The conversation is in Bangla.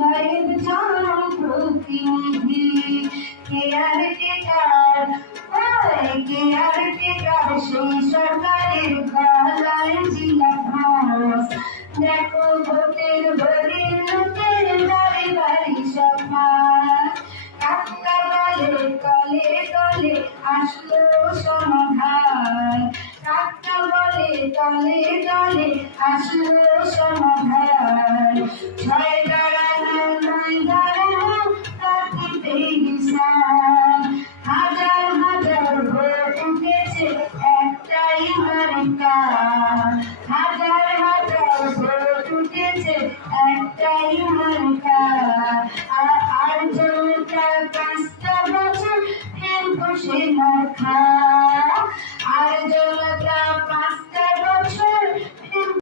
শহীদ জন প্রতিনিধি কেয়ারটেকার কেয়ারটেকার সেই সরকারের গলায় জিলা ঘাস দেখো ভোটের ভরি লোকের বাড়ি বাড়ি সমাজ কাকা বলে তলে তলে আসলো সমাধান কাকা বলে তলে তলে আসলো সমাধান ছয় দাঁড়ানো নয় দাঁড়ানো তাকিতেই নিশান হাজার হাজার ভোট উঠেছে একটাই মার্কা হাজার হাজার ভোট উঠেছে একটাই মার্কা আর জনতা 5টা বছর ফের বসে না খা আর জনতা 5